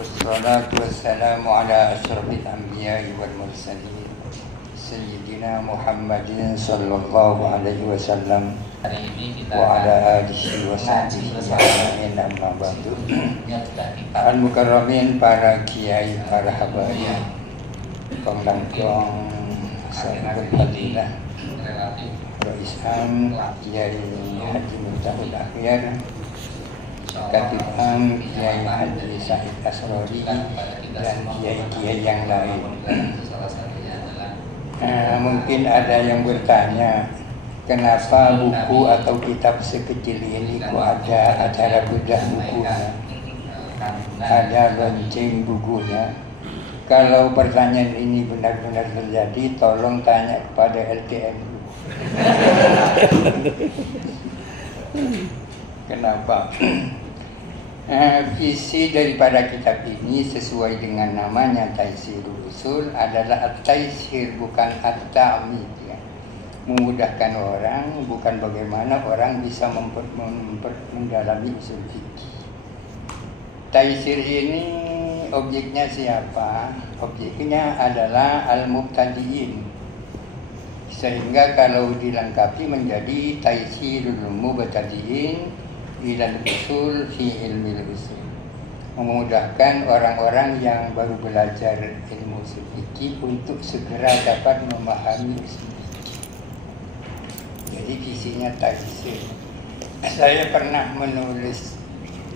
Wassalatu wassalamu ala asyrafil anbiya'i wal mursalin Sayyidina Muhammadin sallallahu alaihi wasallam wa ala alihi wa sahbihi ajma'in, amma ba'du. Al-mukarramin, para kiai, para habaib, penglangkong sahibul fadilah Rais Am Kiai Haji Miftahul Akhyar, Katib Am Kiai Haji Said Asrori, dan kiai-kiai yang lain. Mungkin ada yang bertanya, kenapa buku atau kitab sekecil ini kok ada acara bedah bukunya, ada lonceng bukunya? Kalau pertanyaan ini benar-benar terjadi, tolong tanya kepada LTMU. Kenapa? Visi daripada kitab ini sesuai dengan namanya, Taisirul Usul, adalah at-taisir, bukan at-ta'mid, ya. Memudahkan orang, bukan bagaimana orang bisa mendalami usul fikih. Taisir ini objeknya siapa? Objeknya adalah al-mubtadi'in. Sehingga kalau dilengkapi menjadi Taisirul Mubtadi'in ilal usul fi ilmi usul, memudahkan orang-orang yang baru belajar ilmu usul fikih untuk segera dapat memahami usul fikih. Jadi visinya taisir. Saya pernah menulis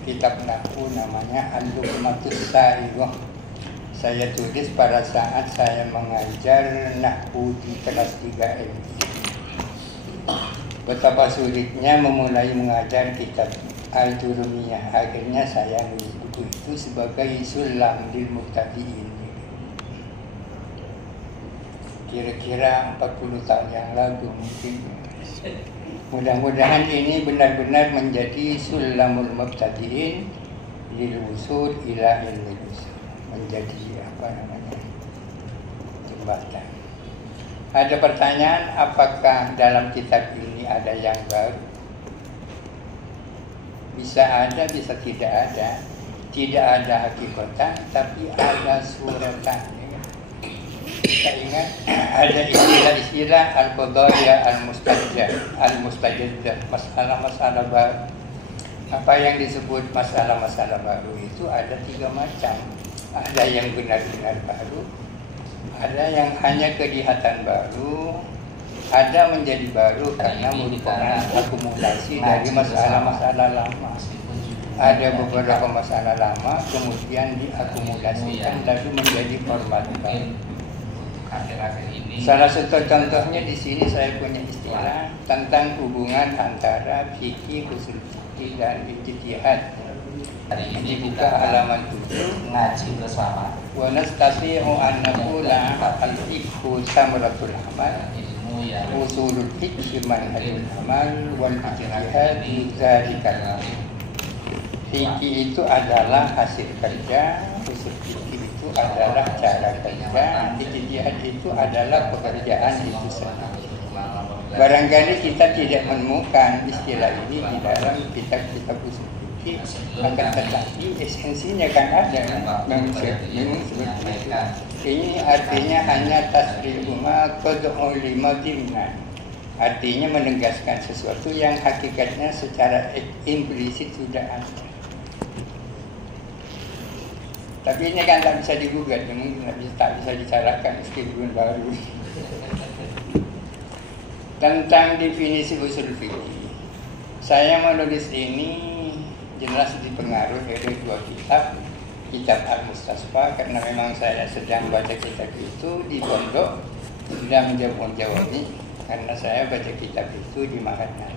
kitab nahwu namanya Al-Luqmatus Sa'ighah. Saya tulis pada saat saya mengajar nahwu di kelas 3 MI. Betapa sulitnya memulai mengajar kitab Al-Jurumiyah. Akhirnya saya menulis buku itu sebagai sulam lil mubtadi'in. Kira-kira 40 tahun yang lalu mungkin. Mudah-mudahan ini benar-benar menjadi sulamul mubtadi'in lil usul ila ilmi usul. Menjadi jembatan. Ada pertanyaan, apakah dalam kitab ini ada yang baru? Bisa ada, bisa tidak ada. Tidak ada hakikatan, tapi ada suratan. Kita ingat ada istilah-istilah al-qadaya al-mustajaddah, masalah-masalah baru. Apa yang disebut masalah-masalah baru itu ada 3 macam. Ada yang benar-benar baru, ada yang hanya kelihatan baru, ada menjadi baru karena merupakan akumulasi dari masalah-masalah lama. Ada beberapa masalah lama kemudian diakumulasikan lalu menjadi format baru. Salah satu contohnya di sini saya punya istilah tentang hubungan antara fikih, usul fikih dan ijtihad. Dibuka halaman 7, ngaji bersama. Wa nastati'u an naqula al-fiqhu samratul amal, usulul fiqhi manhajul amal, wal ijtihad dzalikal. Fikih itu adalah hasil kerja, usul fikih itu adalah cara kerja, ijtihad itu adalah pekerjaan itu sendiri. Barangkali kita tidak menemukan istilah ini di dalam kitab-kitab usul. Akan tetapi esensinya kan ada, memang seperti itu. Ini artinya hanya tasrihuma qad'u lima dimna, artinya menegaskan sesuatu yang hakikatnya secara implisit sudah ada. Tapi ini kan tak bisa digugat, mungkin tak bisa dicarakan meskipun baru. Tentang definisi usul fikih, saya menulis ini jelas dipengaruhi oleh 2 kitab Al-Mustasfa, karena memang saya sedang baca kitab itu di pondok, sudah menjawab-jawabnya karena saya baca kitab itu di Mahatna.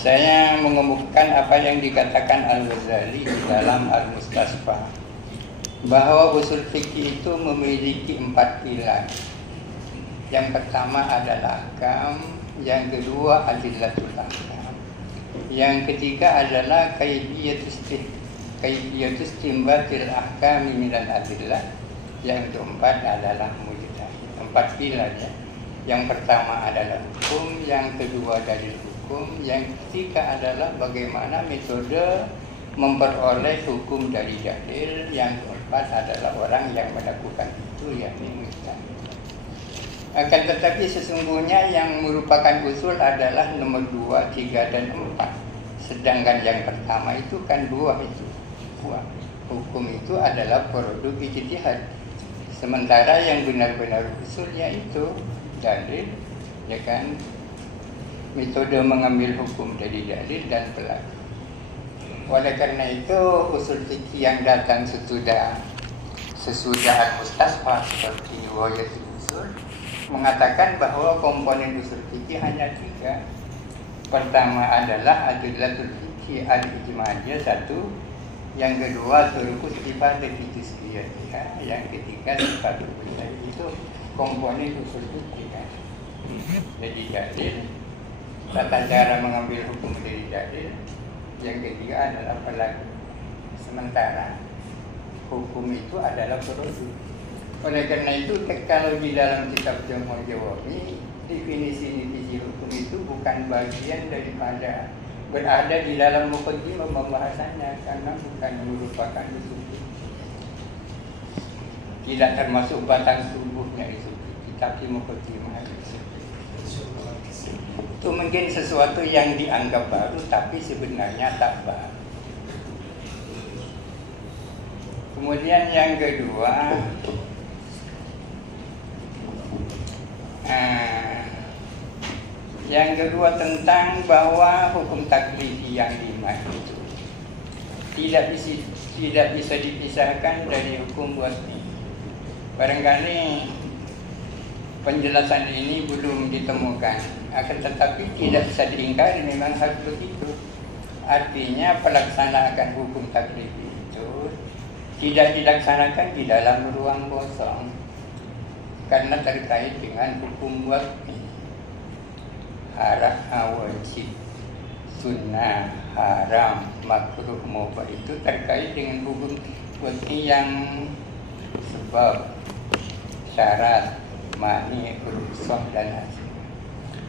Saya mengemukakan apa yang dikatakan Al-Ghazali di dalam Al-Mustasfa, bahwa usul fikih itu memiliki 4 pilar. Yang pertama adalah ahkam, yang kedua adillatul ahkam, yang ketiga adalah kaifiyatus istinbatil ahkami minal adillah, yang keempat adalah mujtahid. 4 pilar, ya. Yang pertama adalah hukum, yang kedua dalil hukum, yang ketiga adalah bagaimana metode memperoleh hukum dari dalil. Yang keempat adalah orang yang melakukan itu, yakni mujtahid. Akan tetapi sesungguhnya yang merupakan usul adalah nomor 2, 3, dan 4. Sedangkan yang pertama itu kan 2 itu. Hukum itu adalah produk ijtihad. Sementara yang benar-benar usul yaitu dalil, ya kan, metode mengambil hukum dari dalil dan pelaku. Oleh karena itu usul fikih yang datang sesudah al-Mustasfa seperti Riwayatul Usul mengatakan bahwa komponen usul fikih hanya 3. Pertama adalah adillatul fikih al-ijmaliyah 1, yang kedua turuqus sifat al-juz'iyah, yang ketiga sifatul illah. Itu komponen usul fikih kan. Jadi dalil, tata cara mengambil hukum dari dalil. Yang ketiga adalah pelaku. Sementara hukum itu adalah produk. Oleh karena itu kalau di dalam kitab Jamul Jawabi, definisi hukum itu bukan bagian daripada berada di dalam muqaddimah pembahasannya, karena bukan merupakan usul fikih. Tidak termasuk batang tubuhnya usul fikih, tapi muqaddimah usul. Itu mungkin sesuatu yang dianggap baru tapi sebenarnya tak baru. Kemudian yang kedua, tentang bahwa hukum taklifi yang 5 itu tidak bisa dipisahkan dari hukum wajib. Barangkali penjelasan ini belum ditemukan, akan tetapi tidak bisa diingkari, memang harus begitu. Artinya pelaksanaan hukum taklifi itu tidak dilaksanakan di dalam ruang kosong, karena terkait dengan hukum wajib, wajib, sunnah, haram, makruh, mubah, itu terkait dengan hukum wajib yang sebab, syarat, mani, rukhsah, dan hasil.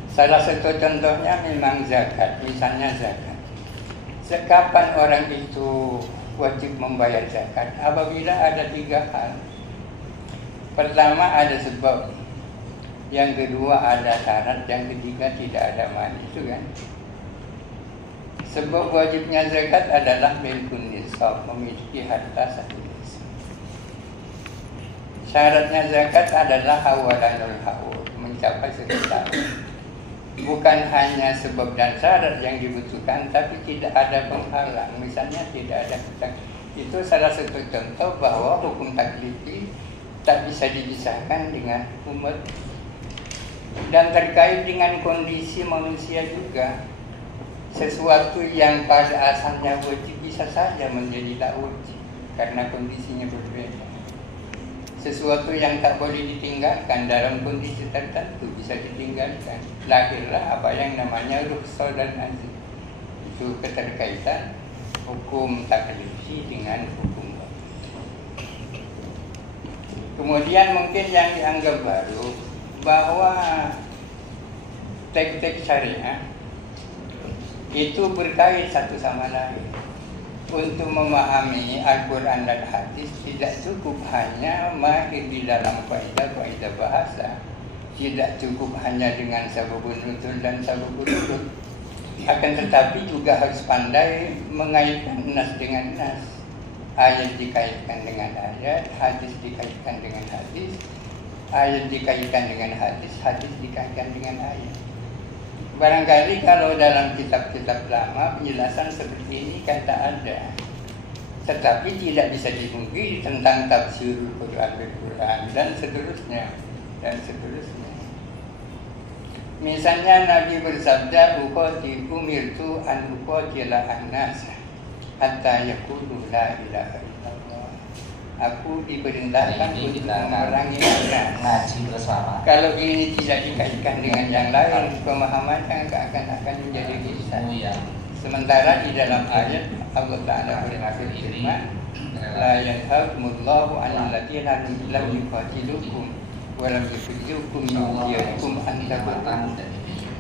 Salah satu contohnya memang zakat. Misalnya zakat. Kapan orang itu wajib membayar zakat? Apabila ada 3 hal. Pertama ada sebab, yang kedua ada syarat, yang ketiga tidak ada mani. Itu kan. Sebab wajibnya zakat adalah milkun nisab, memiliki harta 1 nisab. Syaratnya zakat adalah hawalanul haul, mencapai 1 tahun. Bukan hanya sebab dan syarat yang dibutuhkan, tapi tidak ada penghalang. Misalnya tidak ada hutang. Itu salah satu contoh bahwa hukum taklifi tak bisa dipisahkan dengan umat. Dan terkait dengan kondisi manusia juga, sesuatu yang pada asalnya wajib bisa saja menjadi tak wajib karena kondisinya berbeda. Sesuatu yang tak boleh ditinggalkan dalam kondisi tertentu bisa ditinggalkan. Lahirlah apa yang namanya rukhsah dan azim. Itu keterkaitan hukum taklifi dengan hukum wajib. Kemudian mungkin yang dianggap baru, bahwa teks-teks syariah itu berkait satu sama lain. Untuk memahami Al-Quran dan hadis tidak cukup hanya mahir di dalam kaidah-kaidah bahasa, tidak cukup hanya dengan sababun nuzul dan sababun nurut, akan tetapi juga harus pandai mengaitkan nas dengan nas, ayat dikaitkan dengan ayat, hadis dikaitkan dengan hadis, ayat dikaitkan dengan hadis, hadis dikaitkan dengan ayat. Barangkali kalau dalam kitab-kitab lama penjelasan seperti ini kan tak ada. Tetapi tidak bisa dipungkiri tentang tafsirul Quran bil-Quran dan seterusnya. Misalnya Nabi bersabda, umirtu an uqatila an-nas hatta yaqulu la ilaha illallah. Aku diperintahkan untuk memerangi ngaji bersama. Kalau ini tidak dikaitkan dengan yang lain, pemahamannya akan menjadi bisa. Sementara di dalam ayat Allah Ta'ala berfirman, la yanhakumullahu 'anil ladzina lam yuqatilukum wa lam yukhrijukum min diyarikum an tabarru.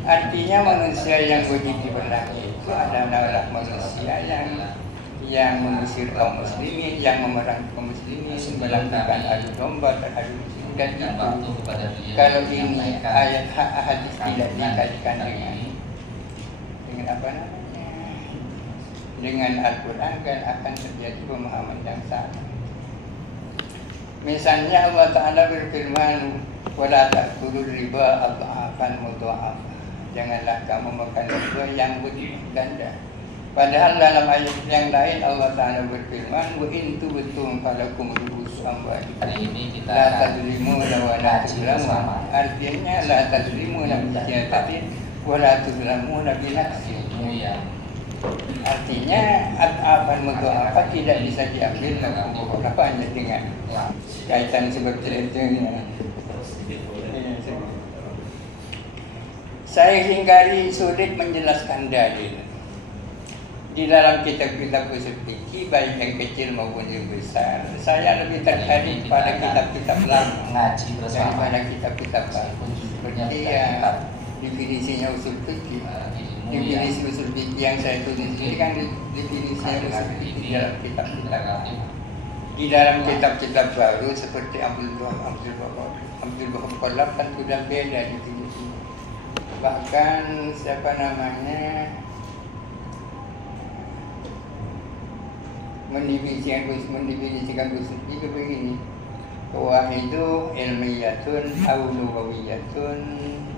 Artinya manusia yang wajib diperangi itu adalah manusia yang yang mengusir kaum muslimin, yang memerangi kaum muslimin, melakukan adu domba terhadap muslimin dan itu. Kalau ini ayat hadis tidak dikaitkan dengan apa namanya, dengan Al-Quran, kan akan terjadi pemahaman yang salah. Misalnya Allah Ta'ala berfirman, wala ta'kulur riba adha'afan mudha'afah. Janganlah kamu makan riba yang berganda. Padahal dalam ayat yang lain Allah Ta'ala berfirman, wa in tubtum falakum ru'us amwalikum. Hari ini kita la tadzlimuna wa la tuzlamun. Artinya la tadzlimuna bi syai'atin wa la tuzlamuna bi nafsin. Artinya adha'afan mudha'afah tidak bisa diambil hanya dengan kaitan seperti itu. Saya hingkari sulit menjelaskan dalil di dalam kitab-kitab usul fikih, baik yang kecil maupun yang besar. Saya lebih tertarik pada kitab-kitab lama daripada kitab-kitab baru. Seperti ya definisinya usul fikih. Definisi usul fikih yang saya tulis ini kan definisinya usul fikih dalam kitab-kitab lama. Di dalam kitab-kitab baru seperti Abdul Wahab kan sudah beda definisinya. Bahkan siapa namanya mendefinisikan usul itu begini, bahwa itu ilmiyatun aw lughawiyatun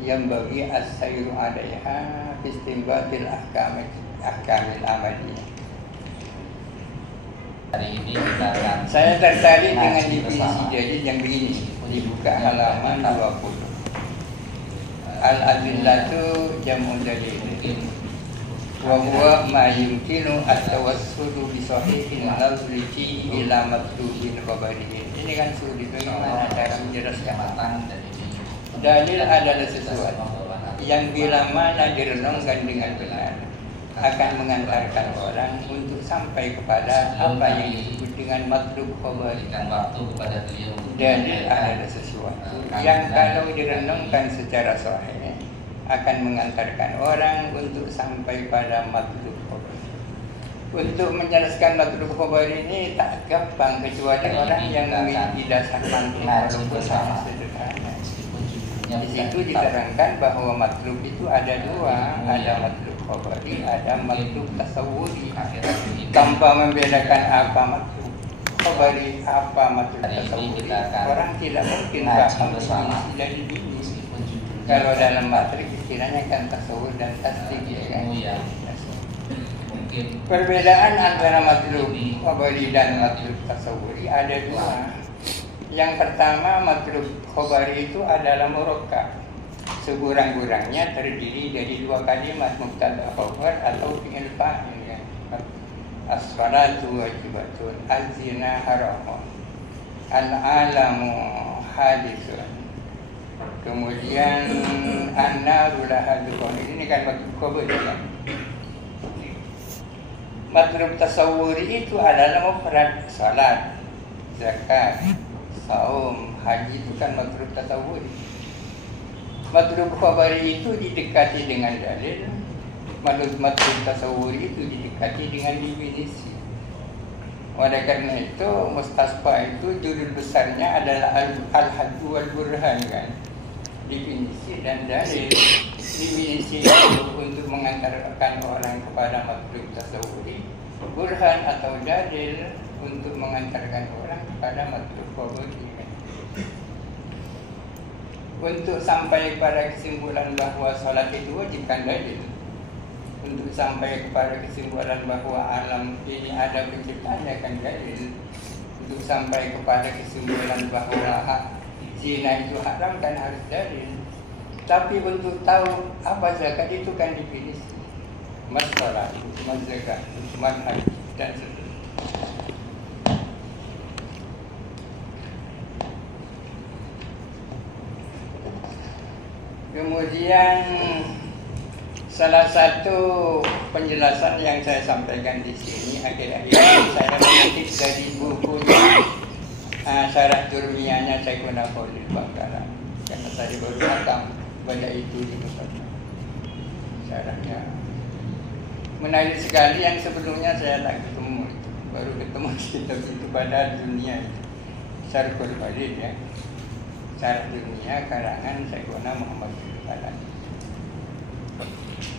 yang bagi as-sayru 'alaiha fi istinbatil ahkamil amaliyah. Hari ini kita akan saya tertarik dengan definisi jadi yang begini, dibuka halaman 20. Al-adillatu jam'u dalil wa huwa ma yumkinu at-tawassulu bi sahihin lafzi ila maktubin khabariyin. Ini kan sulit bagaimana cara menjelaskan matang dari ini. Dalil adalah sesuatu yang bila mana direnungkan dengan benar akan mengantarkan orang untuk sampai kepada apa yang disebut dengan matlub khabari. Dalil adalah sesuatu yang kalau direnungkan secara sahih akan mengantarkan orang untuk sampai pada matlub khabari. Untuk menjelaskan matlub khabari ini tak gampang kecuali orang yang memiliki dasar mantik walaupun sangat sederhana. Di situ diterangkan bahwa matlub itu ada dua, ada matlub khabari, ada matlub tasawuri. Tanpa membedakan apa matlub khabari, apa matlub tasawuri, orang tidak mungkin paham definisi dari ini. Kalau dalam matrik istilahnya kan tasawur dan tasdik, ya kan? Perbedaan antara matlub khabari dan matlub tasawuri ada dua. Yang pertama, matlub khabari itu adalah murakkab. Sekurang-kurangnya terdiri dari dua kalimat, mubtada khabar atau fi'il fa'il, ya. As-salatu wajibatun, az-zina haramun, al-alamu hadithun, kemudian an-naru lahadukun. Ini kan matlub khabari, ya. Matlub tasawuri itu adalah mufrad, salat, zakat, saum, haji, itu kan matlub tasawuri. Matlub khabari itu didekati dengan dalil, matlub tasawuri itu didekati dengan definisi. Oleh karena itu mustasfa itu judul besarnya adalah al-haddu wal-burhan, kan? Definisi dan dalil. Definisi untuk mengantarkan orang kepada matlub tasawuri, burhan atau dalil untuk mengantarkan orang kepada matlub khabari. Untuk sampai pada kesimpulan bahwa salat itu wajib, kan dalil. Untuk sampai kepada kesimpulan bahwa alam ini ada penciptanya, kan dalil. Untuk sampai kepada kesimpulan bahwa zina itu haram, kan harus dalil. Tapi untuk tahu apa zakat itu kan definisi. Mas salat, mas zakat, mas haji, dan seterusnya. Kemudian salah satu penjelasan yang saya sampaikan di sini akhir-akhir ini saya mengutip dari bukunya Syarah Jurmiyahnya Syekhuna Khalil Bangkalan, karena saya baru datang pada itu di Nusantara. Syarahnya menarik sekali, yang sebelumnya saya tak ketemu. kitab itu pada dunia itu. Syarhul Walid ya. Syarh dunia karangan Syekhuna Muhammad Al-Balad.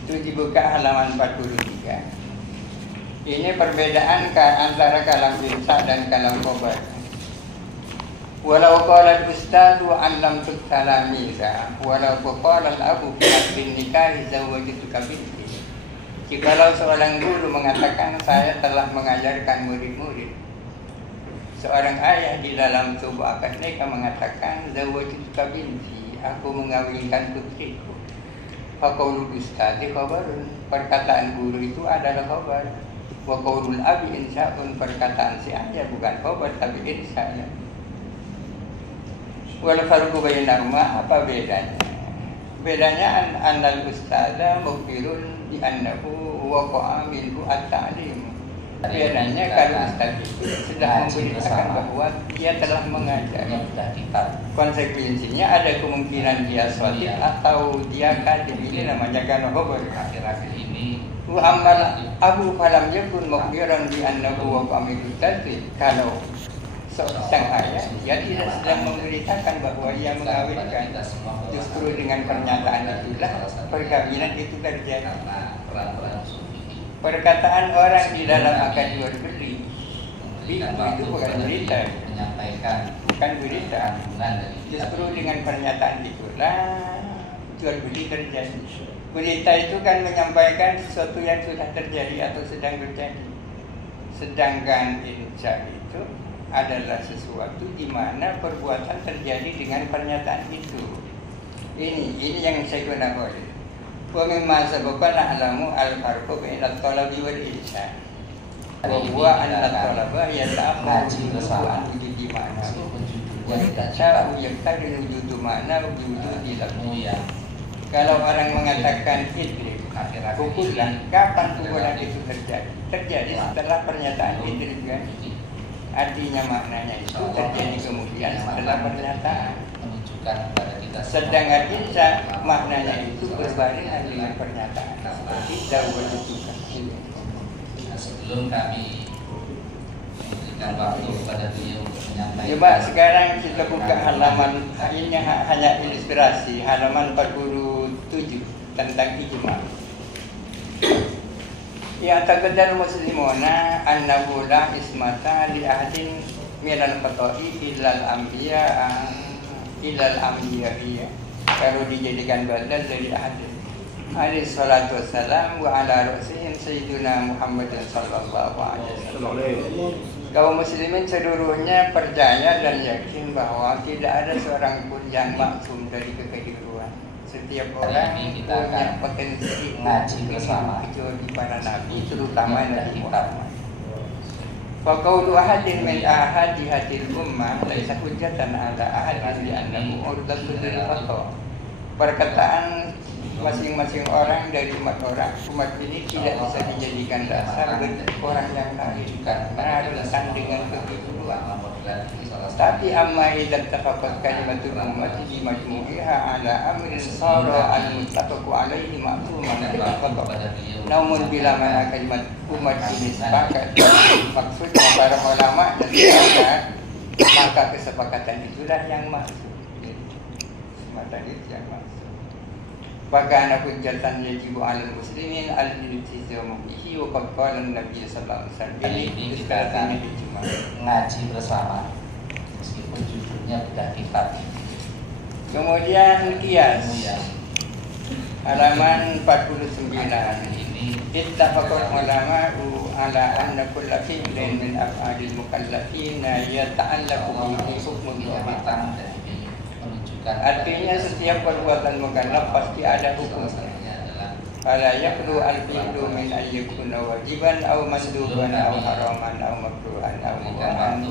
Itu dibuka halaman 43. Ini perbedaan antara kalam insya dan kalam khobar. Walau qala al-ustadzu 'allamtu talamiza walau qala al-abu fi akhdin nikahi zawwajtuka binti. Jikalau seorang guru mengatakan saya telah mengajarkan murid-murid, seorang ayah di dalam tubuh akad nikah mengatakan zawwajtuka binti, aku mengawinkan putriku. Faqaulul ustadzi khabarun, perkataan guru itu adalah khabar. Wa qaulul abi insya'un, perkataan si ayah bukan khabar tapi insya'. Wal farqu bainahuma, apa bedanya? Bedanya annal ustadza mukbirun bi annahu waqa'a minhu at-ta'lim. Bedanya kalau ustaz itu sudah memberitakan bahwa dia telah mengajar. Konsekuensinya ada kemungkinan dia sholiq atau dia kadhib, ini namanya kan khabar. Akhir-akhir ini wa amal abu falam yakun mukbiran bi annahu waqa'a minhu at-ta'lim. Kalau sang ayah dia tidak sedang memberitakan bahwa ia mengawinkan, justru dengan pernyataan itulah perkawinan itu terjadi. Perkataan orang di dalam akad jual beli itu bukan berita, bukan berita. Justru dengan pernyataan itulah jual beli terjadi. Berita itu kan menyampaikan sesuatu yang sudah terjadi atau sedang terjadi. Sedangkan insya itu adalah sesuatu di mana perbuatan terjadi dengan pernyataan itu. Ini yang saya gunakan. Wa mimma sabaqana alamu al-farqu bainat talabi wal insya. Wa huwa anna talaba yata'akhadu bersama wujud mana. Wa tasawwu yaqtadi wujud mana wujud ilmu ya. Kalau orang mengatakan idrik, pukulan, kapan pukulan itu terjadi? Terjadi setelah pernyataan idrik kan? Artinya maknanya itu terjadi kemudian setelah pernyataan. Menunjukkan kepada kita. Sedangkan insya maknanya itu berbarengan dengan pernyataan. Seperti dawah itu. Nah, sebelum kami memberikan waktu kepada beliau untuk menyampaikan. Coba sekarang kita buka halaman, ini hanya ilustrasi halaman 47 tentang ijma. Ya taqaddal muslimuna annahu la ismata li ahadin minal qata'i illal anbiya kalau dijadikan badal dari ahadin alaihi salatu wassalam wa ala ra'sihim sayyiduna Muhammadin sallallahu alaihi wasallam. Kaum muslimin seluruhnya percaya dan yakin bahwa tidak ada seorang pun yang maksum dari kekeliruan. Setiap orang punya potensi ngaji bersama kecuali para nabi, terutama Nabi Muhammad. Faqaulu ahadin min ahadihil ummah laisa hujjatan ala ahadin li'annahu urdatun lil khata. Perkataan masing-masing orang dari umat ini tidak bisa dijadikan dasar bagi orang yang lain karena rentan dengan kekeliruan. Tapi amma idza tafaqat kalimatul ummati bi majmu'iha ala amrin sara al-muttafaqu alaihi ma'luman namun bila mana kalimat umat ini sepakat maksudnya para ulama dan sepakat, maka kesepakatan itulah yang maksud. Semata itu yang maksud. Bagaimana hujjatan yajibu 'alal muslimin al-iltizamu bihi wa qad qala an-nabiy sallallahu alaihi wasallam. Ini kita akan ngaji bersama. Meskipun judulnya bukan kitab. Kemudian kias halaman 49 ini ittafaqal ulama'u ala anna kulla fi'lin min af'alil mukallafina yata'allaqu bi hukmin mu'abbatan. Artinya setiap perbuatan mukallaf pasti ada hukumnya. Fala yaqulu al-fi'lu min ayyakuna wajiban aw manduban aw haraman aw makruhan aw mubahan.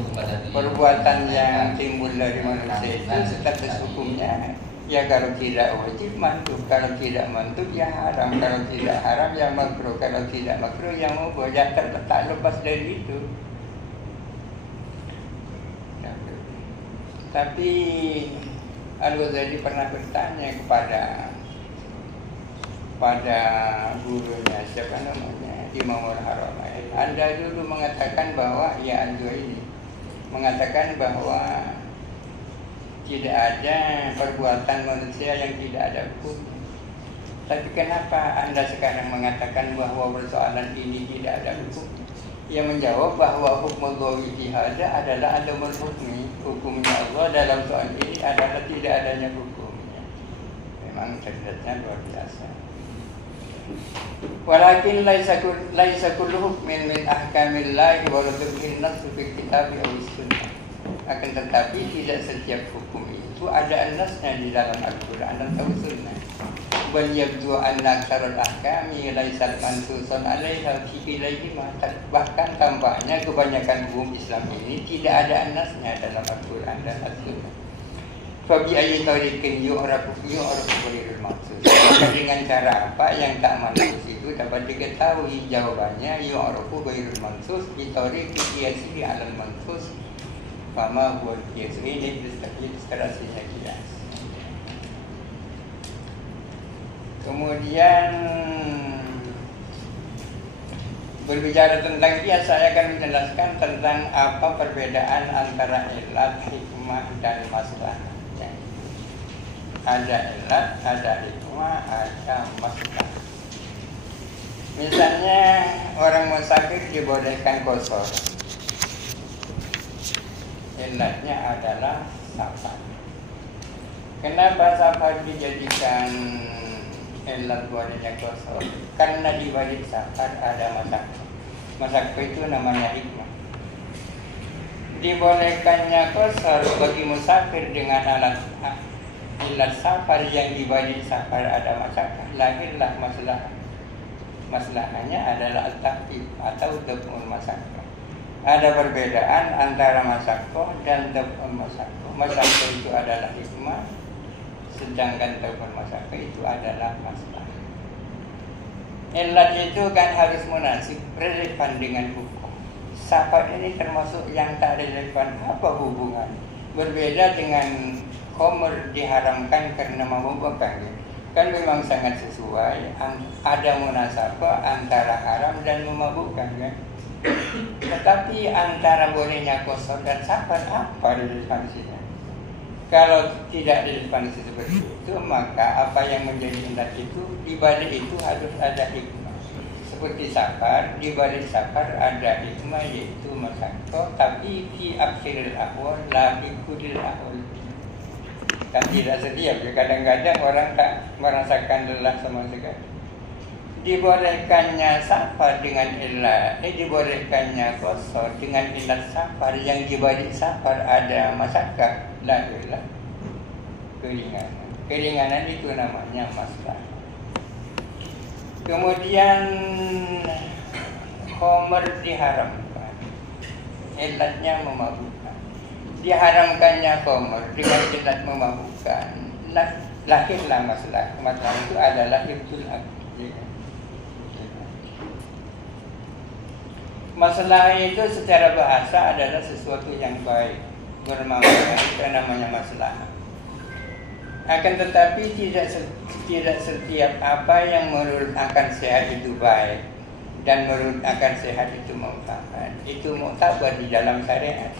Perbuatan yang timbul dari manusia itu status hukumnya ya kalau tidak wajib mandub, kalau tidak mandub ya haram, kalau tidak haram ya makruh, kalau tidak makruh ya mubah. Ya tak lepas dari itu. Tapi Al-Ghazali pernah bertanya kepada gurunya, siapa namanya, Imam Al-Haramain, Anda dulu mengatakan bahwa ya Anda ini mengatakan bahwa tidak ada perbuatan manusia yang tidak ada hukum. Tapi kenapa Anda sekarang mengatakan bahwa persoalan ini tidak ada hukum? Yang menjawab bahwa hukum Allah hadza adalah adamul hukmi. Hukumnya Allah dalam soal ini adalah tidak adanya hukumnya. Memang cerdasnya luar biasa. Walakin laisa kullu hukmin min ahkamillahi wa radhihi an-nass fi kitab aw sunnah. Akan tetapi tidak setiap hukum itu ada nasnya di dalam Al-Qur'an atau sunnah. Bal yabdu anna aktsarul ahkami laisa mansusan 'alaiha fi ilaihima. Bahkan tampaknya kebanyakan hukum Islam ini tidak ada nasnya dalam Al-Qur'an dan As-Sunnah. Fa bi ayyi tariqin yu'rafu ghairul maksud. Dengan cara apa yang tak maksud itu dapat diketahui jawabannya yu'rafu ghairul maksud bi tariqi qiyasi 'alal maksud. Fama huwa qiyas ini ilustrasinya kias. Kemudian berbicara tentang kias, saya akan menjelaskan tentang apa perbedaan antara ilat, hikmah, dan maslahat. Ada ilat, ada hikmah, ada maslahat. Misalnya orang musafir dibolehkan kosor. Ilatnya adalah safar. Kenapa safar dijadikan ilat bolehnya kosor? Karena di balik safar ada masalah. Masalah itu namanya hikmah. Dibolehkannya kosor bagi musafir dengan ilat safar yang di balik safar ada masalah, lahirlah masalah. Masalahnya adalah al-tahqiq atau daf'ul masalah. Ada perbedaan antara masalah dan daf'ul masalah. Masalah itu adalah hikmah, sedangkan daf'ul masalah itu adalah masalah. Ilat itu kan harus munasib, relevan dengan hukum. Safar ini termasuk yang tak relevan. Apa hubungan? Berbeda dengan khamr diharamkan karena memabukkan. Kan memang sangat sesuai. Ada munasabah antara haram dan memabukkan, kan? Tetapi antara bolehnya kosor dan safar apa relevansinya? Kalau tidak relevansi seperti itu, maka apa yang menjadi ilat itu di balik itu harus ada hikmah. Seperti safar, di balik safar ada hikmah yaitu masakoh, tapi fi akhiril ahwal la fi kulil ahwal. Kan tidak setiap, kadang-kadang orang tak merasakan lelah sama sekali. Dibolehkannya safar dengan ilat, dibolehkannya kosor dengan ilat safar yang di balik safar ada masalah, lahirlah keringanan. Keringanan itu namanya masalah. Kemudian khamr diharamkan, ilatnya memabukkan. Diharamkannya khamr dengan ilat memabukkan, lahirlah masalah. Masalah itu adalah hibdul akli. Masalah itu secara bahasa adalah sesuatu yang baik, bermanfaat, itu namanya masalah. Akan tetapi tidak setiap apa yang menurut akal sehat itu baik dan menurut akal sehat itu manfaat, itu muktabar di dalam syariat.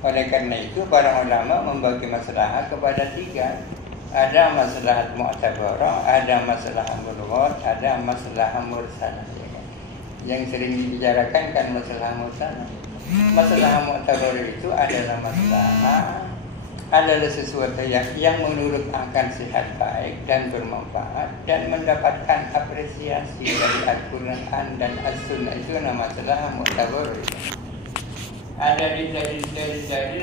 Oleh karena itu para ulama membagi masalah kepada tiga. Ada masalah mu'tabarah, ada masalah murghah, ada masalah mursalah. Yang sering dibicarakan kan masalah mursalah. Masalah mu'tabarah itu adalah adalah sesuatu yang menurut akal sehat baik dan bermanfaat dan mendapatkan apresiasi dari Al-Quran dan As-Sunnah. Itu nama masalah mu'tabarah. Ada dalil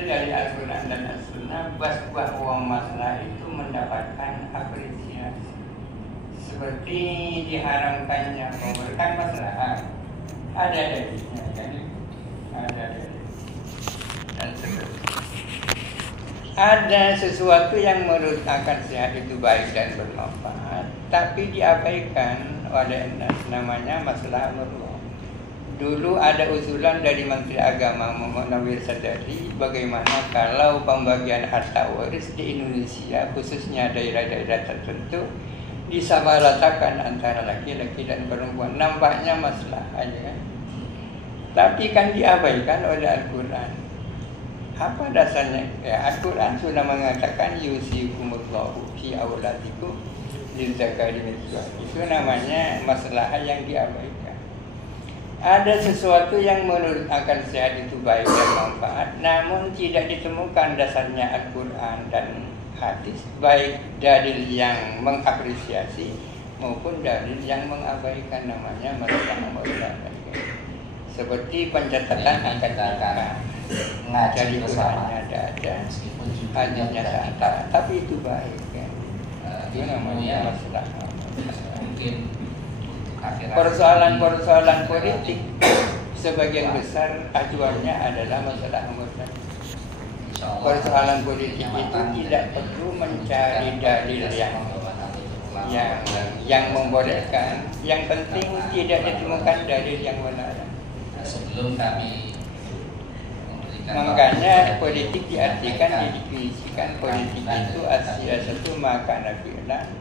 dari Al-Quran dan As-Sunnah bahwa masalah itu mendapatkan apresiasi. Seperti diharamkannya memberikan masalah, ada dalilnya, kan? Ada dalil. Dan ada sesuatu yang menurut akal sehat itu baik dan bermanfaat, tapi diabaikan oleh namanya masalah murghah. Dulu ada usulan dari Menteri Agama Muhammad Nawir Sadari, bagaimana kalau pembagian harta waris di Indonesia, khususnya daerah-daerah tertentu, disamaratakan antara laki-laki dan perempuan. Nampaknya masalah aja, kan? tapi kan diabaikan oleh Al-Quran. Apa dasarnya? Ya, Al-Quran sudah mengatakan yusikumullahu fi auladikum lizakari mithlu. Itu namanya masalah yang diabaikan. Ada sesuatu yang menurut akal sehat itu baik dan manfaat, namun tidak ditemukan dasarnya Al-Quran dan hadis, baik dalil yang mengapresiasi maupun dalil yang mengabaikan, namanya masalah masalah. Seperti pencatatan angka ngaji Qurannya ada, hadisnya ada, tapi itu baik kan? Itu namanya masalah. Mungkin persoalan politik sebagian besar acuannya adalah masalah masalah. Persoalan politik itu tidak perlu mencari dalil yang membolehkan. Yang penting tidak ditemukan dalil yang melarang. Sebelum kami makanya politik diartikan, didefinisikan politik itu asyiasatu maka nabi'la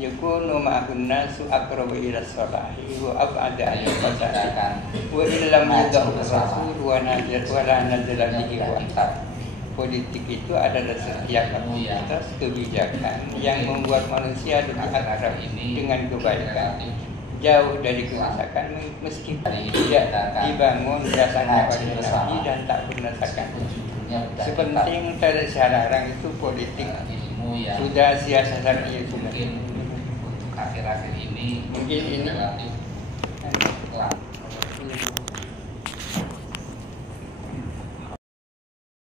yakunu ma'ahun nasu aqrabu ila salahi wa ab'ada anil fasadi wa illam yudahu rasul wa la nazala bihi wa. Politik itu adalah setiap aktivitas kebijakan yang membuat manusia lebih akrab dengan kebaikan, jauh dari kerusakan, meskipun tidak dibangun dasarnya pada Nabi dan tak berdasarkan. Sepenting terlarang itu politik sudah siasat itu. Mungkin akhir-akhir ini mungkin ini relatif